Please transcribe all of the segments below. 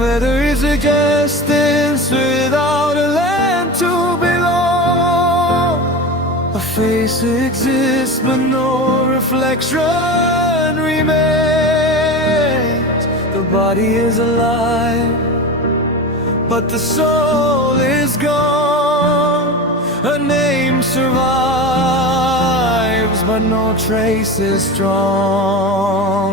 whether is a distance without a land to belong, a face exists but no reflection remains, the body is alive but the soul is gone, a name survives but no trace is strong,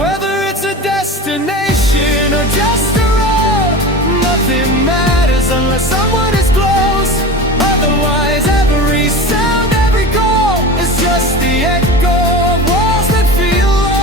whether it's a destination or just a road, nothing matters unless someone is close, otherwise every sound, every call is just the echo of walls that feel low.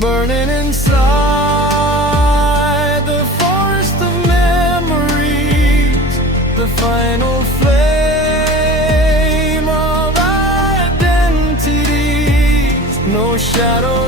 burning inside the forest of memories, the final flame of identity, no shadow